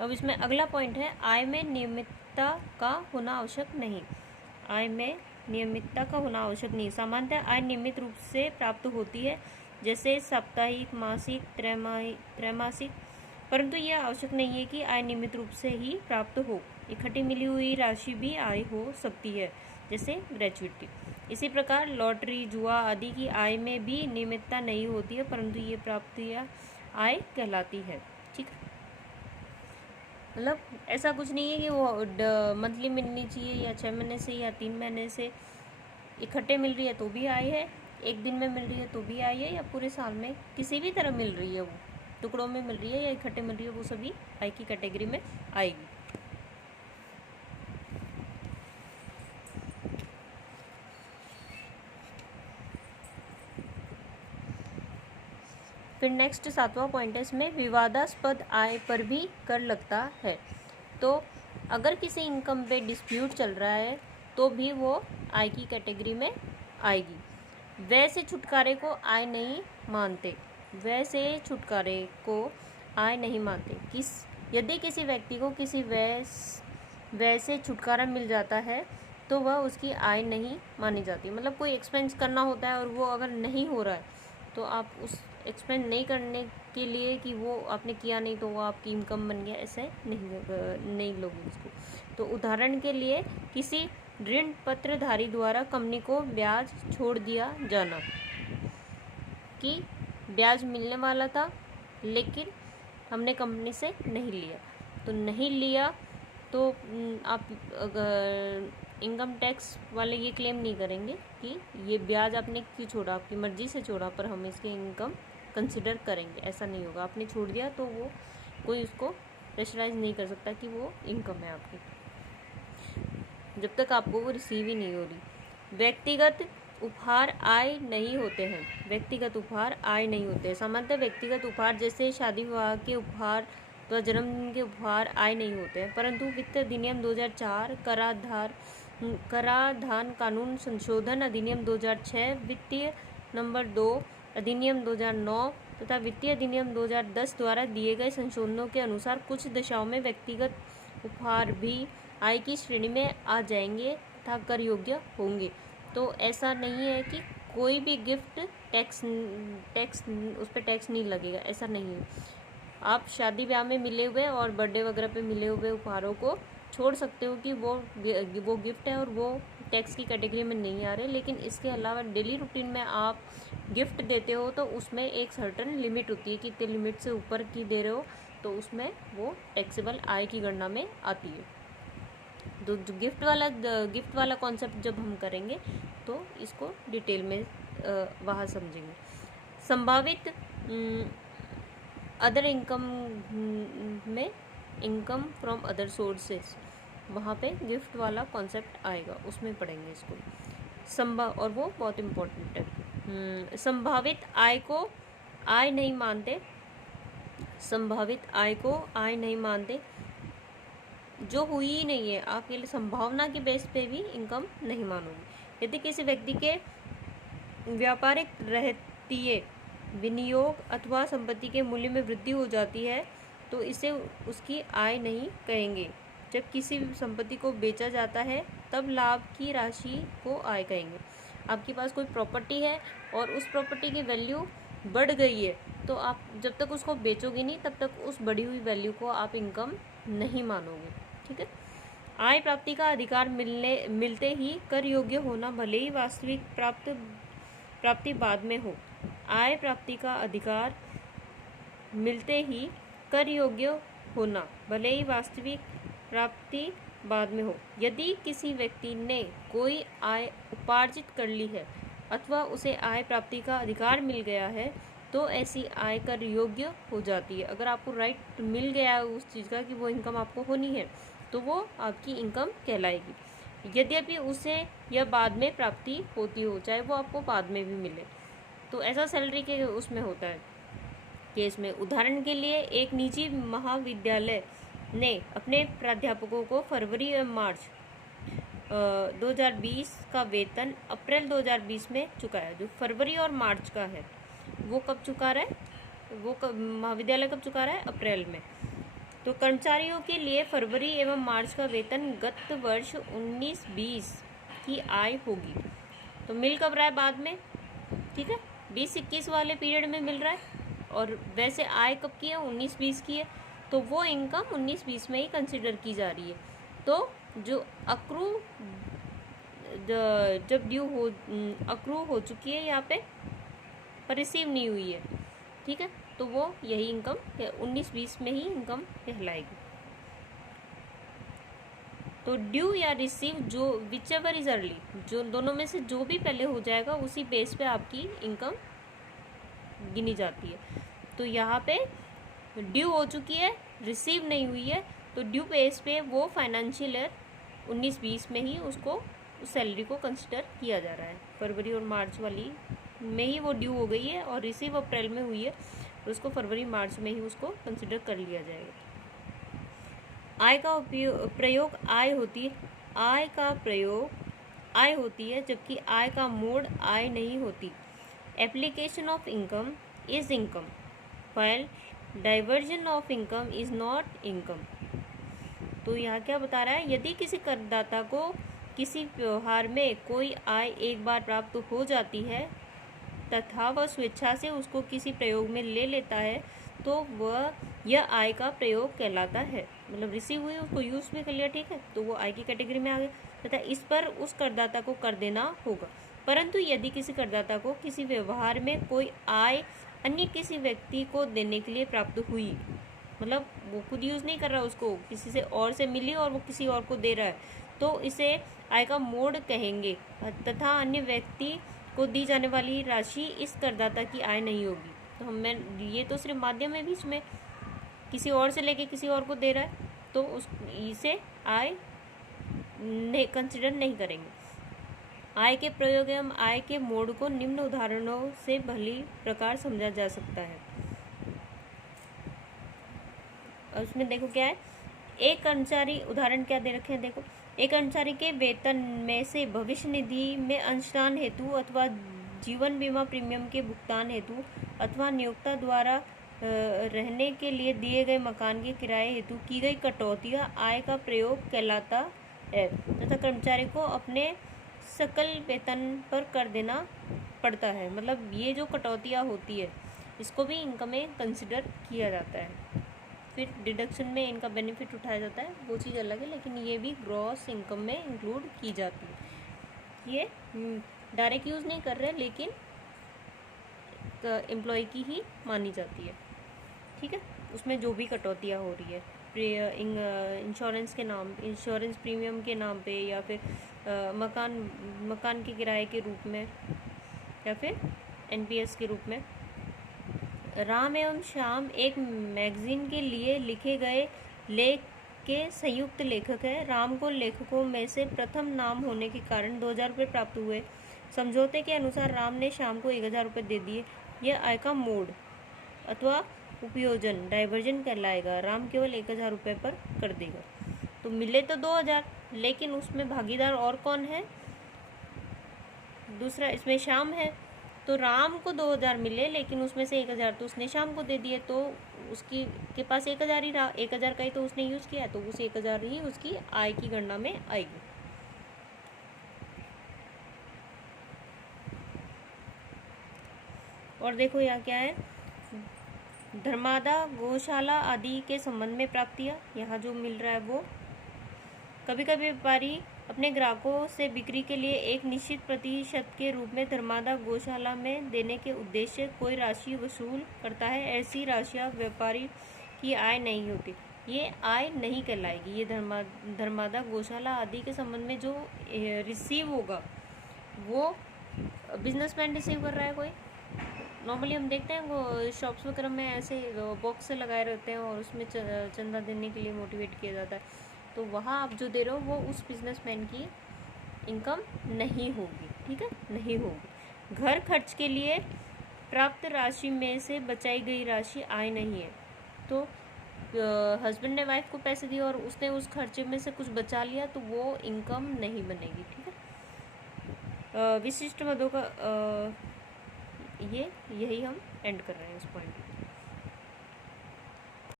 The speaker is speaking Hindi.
अब इसमें अगला पॉइंट है, आय में नियमितता का होना आवश्यक नहीं। आय में नियमितता का होना आवश्यक नहीं। सामान्यतः आय नियमित रूप से प्राप्त होती है, जैसे साप्ताहिक, मासिक, त्रैमासिक, परंतु यह आवश्यक नहीं है कि आय नियमित रूप से ही प्राप्त हो। इकट्ठी मिली हुई राशि भी आय हो सकती है, जैसे ग्रेच्युटी। इसी प्रकार लॉटरी, जुआ आदि की आय में भी नियमितता नहीं होती है, परंतु ये प्राप्तियां आय कहलाती है। ठीक, मतलब ऐसा कुछ नहीं है कि वो मंथली मिलनी चाहिए या 6 महीने से या 3 महीने से। इकट्ठे मिल रही है तो भी आय है, एक दिन में मिल रही है तो भी आय है, या पूरे साल में किसी भी तरह मिल रही है, वो टुकड़ों में मिल रही है या इकट्ठे मिल रही है, वो सभी आय की कैटेगरी में आएगी। फिर नेक्स्ट 7वां पॉइंट है, इसमें विवादास्पद आय पर भी कर लगता है। तो अगर किसी इनकम पे डिस्प्यूट चल रहा है तो भी वो आय की कैटेगरी में आएगी। वैसे छुटकारे को आय नहीं मानते, वैसे छुटकारे को आय नहीं मानते। यदि किसी व्यक्ति को किसी वैसे छुटकारा मिल जाता है तो वह उसकी आय नहीं मानी जाती। मतलब कोई एक्सपेंस करना होता है और वो अगर नहीं हो रहा है तो आप उस एक्सपेंस नहीं करने के लिए कि वो आपने किया नहीं तो वो आपकी इनकम बन गया, ऐसे नहीं लोगे उसको। तो उदाहरण के लिए किसी ऋण पत्रधारी द्वारा कंपनी को ब्याज छोड़ दिया जाना, कि ब्याज मिलने वाला था लेकिन हमने कंपनी से नहीं लिया, तो नहीं लिया तो आप इनकम टैक्स वाले ये क्लेम नहीं करेंगे कि ये ब्याज आपने क्यों छोड़ा, आपकी मर्ज़ी से छोड़ा, पर हम इसकी इनकम कंसिडर करेंगे, ऐसा नहीं होगा। आपने छोड़ दिया तो वो कोई उसको प्रेशराइज नहीं कर सकता कि वो इनकम है आपकी, जब तक आपको वो रिसीव ही नहीं हो रही। व्यक्तिगत उपहार आय नहीं होते हैं। व्यक्तिगत उपहार आय नहीं होते हैं। सामान्यतः व्यक्तिगत उपहार जैसे शादी विवाह के उपहार तो जन्मदिन के उपहार आय नहीं होते हैं, परंतु वित्त अधिनियम 2004, कराधान कानून संशोधन अधिनियम 2006, वित्तीय नंबर 2 अधिनियम 2009 तथा वित्तीय अधिनियम 2010 द्वारा दिए गए संशोधनों के अनुसार कुछ दशाओं में व्यक्तिगत उपहार भी आय की श्रेणी में आ जाएंगे तथा कर योग्य होंगे। तो ऐसा नहीं है कि कोई भी गिफ्ट टैक्स उस पर टैक्स नहीं लगेगा, ऐसा नहीं है। आप शादी ब्याह में मिले हुए और बर्थडे वगैरह पे मिले हुए उपहारों को छोड़ सकते हो कि वो गिफ्ट है और वो टैक्स की कैटेगरी में नहीं आ रहे, लेकिन इसके अलावा डेली रूटीन में आप गिफ्ट देते हो तो उसमें एक सर्टन लिमिट होती है कि इतने लिमिट से ऊपर की दे रहे हो तो उसमें वो टैक्सेबल आय की गणना में आती है। तो जो गिफ्ट वाला कॉन्सेप्ट जब हम करेंगे तो इसको डिटेल में वहाँ समझेंगे। संभावित अदर इनकम में इनकम फ्रॉम अदर सोर्सेस, वहाँ पे गिफ्ट वाला कॉन्सेप्ट आएगा, उसमें पढ़ेंगे इसको। और वो बहुत इम्पोर्टेंट है। संभावित आय को आय नहीं मानते। संभावित आय को आय नहीं मानते, जो हुई ही नहीं है, आप ये संभावना के बेस पे भी इनकम नहीं मानोगे। यदि किसी व्यक्ति के व्यापारिक रहतिये, विनियोग अथवा संपत्ति के मूल्य में वृद्धि हो जाती है तो इसे उसकी आय नहीं कहेंगे। जब किसी संपत्ति को बेचा जाता है तब लाभ की राशि को आय कहेंगे। आपके पास कोई प्रॉपर्टी है और उस प्रॉपर्टी की वैल्यू बढ़ गई है तो आप जब तक उसको बेचोगे नहीं तब तक उस बढ़ी हुई वैल्यू को आप इनकम नहीं मानोगे। ठीक है। आय प्राप्ति का अधिकार मिलते ही कर योग्य होना, भले ही वास्तविक प्राप्ति बाद में हो। आय प्राप्ति का अधिकार मिलते ही कर योग्य होना, भले ही वास्तविक प्राप्ति बाद में हो। यदि किसी व्यक्ति ने कोई आय उपार्जित कर ली है अथवा उसे आय प्राप्ति का अधिकार मिल गया है तो ऐसी आय कर योग्य हो जाती है। अगर आपको राइट मिल गया है उस चीज़ का कि वो इनकम आपको होनी है तो वो आपकी इनकम कहलाएगी। यद्यपि उसे यह बाद में प्राप्ति होती हो, चाहे वो आपको बाद में भी मिले। तो ऐसा सैलरी के उसमें होता है केस में। उदाहरण के लिए एक निजी महाविद्यालय ने अपने प्राध्यापकों को फरवरी और मार्च 2020 का वेतन अप्रैल 2020 में चुकाया। जो फरवरी और मार्च का है वो कब चुका रहा है, वो महाविद्यालय कब चुका रहा है, अप्रैल में। तो कर्मचारियों के लिए फरवरी एवं मार्च का वेतन गत वर्ष 19-20 की आय होगी। तो मिल कब रहा है बाद में, ठीक है, 20-21 वाले पीरियड में मिल रहा है, और वैसे आय कब की है, 19-20 की है, तो वो इनकम 19-20 में ही कंसिडर की जा रही है। तो जो अक्रू जब ड्यू हो अक्रू हो चुकी है यहाँ पे, पर रिसीव नहीं हुई है, ठीक है, तो वो यही इनकम 19-20 में ही इनकम कहलाएगी। तो ड्यू या रिसीव, जो विच एवर इज अर्ली, जो दोनों में से जो भी पहले हो जाएगा उसी बेस पे आपकी इनकम गिनी जाती है। तो यहाँ पे ड्यू हो चुकी है, रिसीव नहीं हुई है, तो ड्यू बेस पे वो फाइनेंशियल ईयर 19-20 में ही उसको उस सैलरी को कंसिडर किया जा रहा है। फरवरी और मार्च वाली में ही वो ड्यू हो गई है और रिसीव अप्रैल में हुई है, तो उसको फरवरी मार्च में ही उसको कंसिडर कर लिया जाएगा। आय का प्रयोग आय होती है, आय का प्रयोग आय होती है, जबकि आय का मोड आय नहीं होती। Application of income is income while diversion of income is not income. तो यहाँ क्या बता रहा है, यदि किसी करदाता को किसी व्यवहार में कोई आय एक बार प्राप्त हो जाती है तथा वह स्वेच्छा से उसको किसी प्रयोग में ले लेता है, तो वह यह आय का प्रयोग कहलाता है। मतलब रिसीव हुई, उसको यूज भी कर लिया, ठीक है, तो वो आय की कैटेगरी में आ गया, तथा इस पर उस करदाता को कर देना होगा। परंतु यदि किसी करदाता को किसी व्यवहार में कोई आय अन्य किसी व्यक्ति को देने के लिए प्राप्त हुई, मतलब वो खुद यूज नहीं कर रहा, उसको किसी से और से मिली और वो किसी और को दे रहा है, तो इसे आय का मोड कहेंगे, तथा अन्य व्यक्ति को दी जाने वाली राशि इस करदाता की आय नहीं होगी। तो हमें ये तो सिर्फ माध्यम है, बीच में किसी और से लेके किसी और को दे रहा है, तो उस इसे आय नहीं कंसिडर नहीं करेंगे। आय के प्रयोग एवं आय के मोड को निम्न उदाहरणों से भली प्रकार समझा जा सकता है। और उसमें देखो क्या है, एक कर्मचारी, उदाहरण क्या दे रखे हैं देखो, एक कर्मचारी के वेतन में से भविष्य निधि में अंशदान हेतु अथवा जीवन बीमा प्रीमियम के भुगतान हेतु अथवा नियोक्ता द्वारा रहने के लिए दिए गए मकान के किराए हेतु की गई कटौतियां आय का प्रयोग कहलाता है, तथा कर्मचारी को अपने सकल वेतन पर कर देना पड़ता है। मतलब ये जो कटौतियां होती है इसको भी इनकम में कंसिडर किया जाता है। फिर डिडक्शन में इनका बेनिफिट उठाया जाता है, वो चीज़ अलग है, लेकिन ये भी ग्रॉस इनकम में इंक्लूड की जाती है। ये डायरेक्ट यूज़ नहीं कर रहे, लेकिन एम्प्लॉय की ही मानी जाती है, ठीक है। उसमें जो भी कटौतियाँ हो रही है इंश्योरेंस के नाम, इंश्योरेंस प्रीमियम के नाम पे, या फिर मकान के किराए के रूप में, या फिर एनपीएस के रूप में। राम एवं श्याम एक मैगजीन के लिए लिखे गए लेख के संयुक्त लेखक हैं। राम को लेखकों में से प्रथम नाम होने के कारण 2000 रुपये प्राप्त हुए। समझौते के अनुसार राम ने श्याम को 1000 रुपये दे दिए। यह आय का मोड अथवा उपयोजन डाइवर्जन कहलाएगा। राम केवल 1000 रुपये पर कर देगा। तो मिले तो 2000, लेकिन उसमें भागीदार और कौन है, दूसरा इसमें श्याम है। तो राम को 2000 मिले, लेकिन उसमें से 1000 तो उसने शाम को दे दिए, तो उसकी के पास 1000 ही रहा, 1000 का ही तो उसने यूज़ किया, तो उस 1000 ही उसकी आय की गणना में आएगी। और देखो यहाँ क्या है, धर्मादा गौशाला आदि के संबंध में प्राप्तियाँ। यहाँ जो मिल रहा है वो, कभी कभी व्यापारी अपने ग्राहकों से बिक्री के लिए एक निश्चित प्रतिशत के रूप में धर्मादा गौशाला में देने के उद्देश्य कोई राशि वसूल करता है। ऐसी राशियाँ व्यापारी की आय नहीं होती, ये आय नहीं कहलाएगी। ये धर्मादा गौशाला आदि के संबंध में जो रिसीव होगा वो बिजनेसमैन रिसीव कर रहा है। कोई नॉर्मली हम देखते हैं वो शॉप्स वगैरह में ऐसे बॉक्स से लगाए रहते हैं और उसमें चंदा देने के लिए मोटिवेट किया जाता है, तो वहाँ आप जो दे रहे हो वो उस बिजनेसमैन की इनकम नहीं होगी, ठीक है, नहीं होगी। घर खर्च के लिए प्राप्त राशि में से बचाई गई राशि आय नहीं है। तो हस्बैंड ने वाइफ को पैसे दिए और उसने उस खर्चे में से कुछ बचा लिया, तो वो इनकम नहीं बनेगी, ठीक है। विशिष्ट मदों का यही हम एंड कर रहे हैं इस पॉइंट।